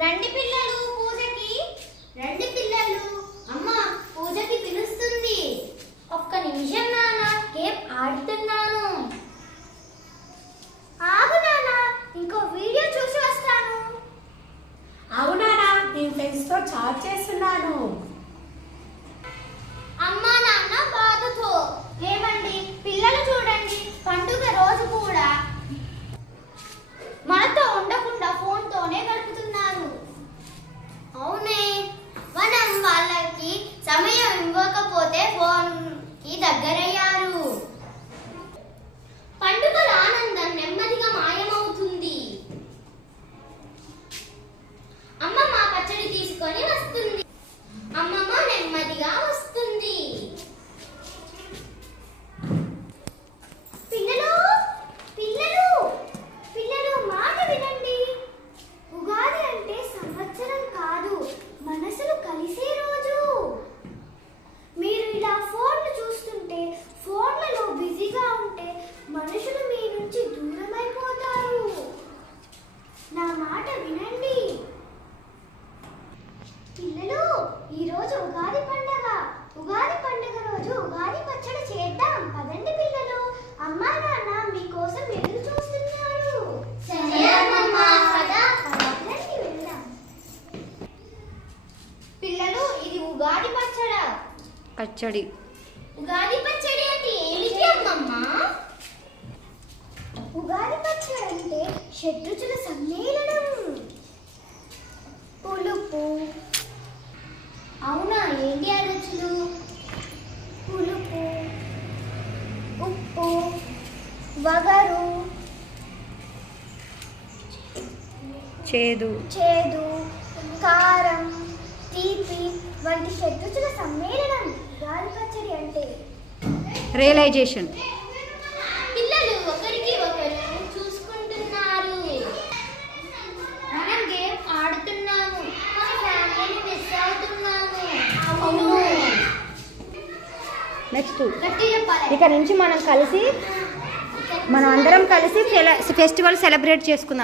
రండి పిల్లలు పూజకి. రండి పిల్లలు. అమ్మ పూజకి పిలుస్తుంది. ఒక్క నిమిషం నాన్న, గేమ్ ఆడుతున్నాను. ఆగు నాన్న, ఇంకో వీడియో చూసి వస్తాను. అవునానా, నేను ఫ్రెండ్స్ తో చాట్ చేస్తున్నాను. అమ్మా నాన్న బాధతో ఏమండి పిల్లలు చూడండి, పండుగ రోజు కూడా మనతో ఉండకుండా ఫోన్తోనే గడుపుతున్నారు. అవునే, మనం వాళ్ళకి సమయం ఇవ్వకపోతే ఫోన్కి దగ్గరయ్యారు. పండుగల ఆనందం నెమ్మదిగా మాయమవుతుంది. అమ్మమ్మ పచ్చడి తీసుకొని వస్తుంది. అమ్మమ్మ నెమ్మదిగా వస్తుంది. పిల్లలు పిల్లలు పిల్లలు మాట వినండి. ఉగాది అంటే సంవత్సరం కాదు, మనసులు కలిసే రోజు. మీరు ఇలా ఫోన్లు చూస్తుంటే, ఫోన్లలో బిజీగా ఉంటే మనుషులు మీ నుంచి దూరమైపోతారు. నా మాట వినండి. పిల్లలు, ఈరోజు ఉగాది పండగ. ఉగాది పండగ రోజు ఉగాది పచ్చడి చేద్దాం. పదండి పిల్లలు, అమ్మా నాన్న మీకోసం ఎదురు చూస్తున్నారు. సరే అమ్మమ్మ, పదండి వెళ్దాం. పిల్లలు, ఇది ఉగాది పచ్చడి. ఉగాది పచ్చడి అంటే ఏమిటి అమ్మమ్మ? ఉగాది పచ్చడి అంటే షడ్రుచుల సమ్మేళనం. పులుపు. అవునా, ఏంటి ఆ రుచులు? పులుపు, ఉప్పు, వగరు, చేదు, కారం, తీపి వంటి షడ్రుచుల సమ్మేళనం ఉగాది పచ్చడి అంటే. రియలైజేషన్. పిల్లలు ఒకరికి ఒకరు చూసుకుంటున్నారు. మనం గేమ్ ఆడుతున్నాము, మన ఫ్యామిలీని మిస్ అవుతున్నాము. అవును. నెక్స్ట్ గట్టి చెప్పాలి. ఇక నుంచి మనం అందరం కలిసి ఫెస్టివల్ సెలబ్రేట్ చేసుకుందాం.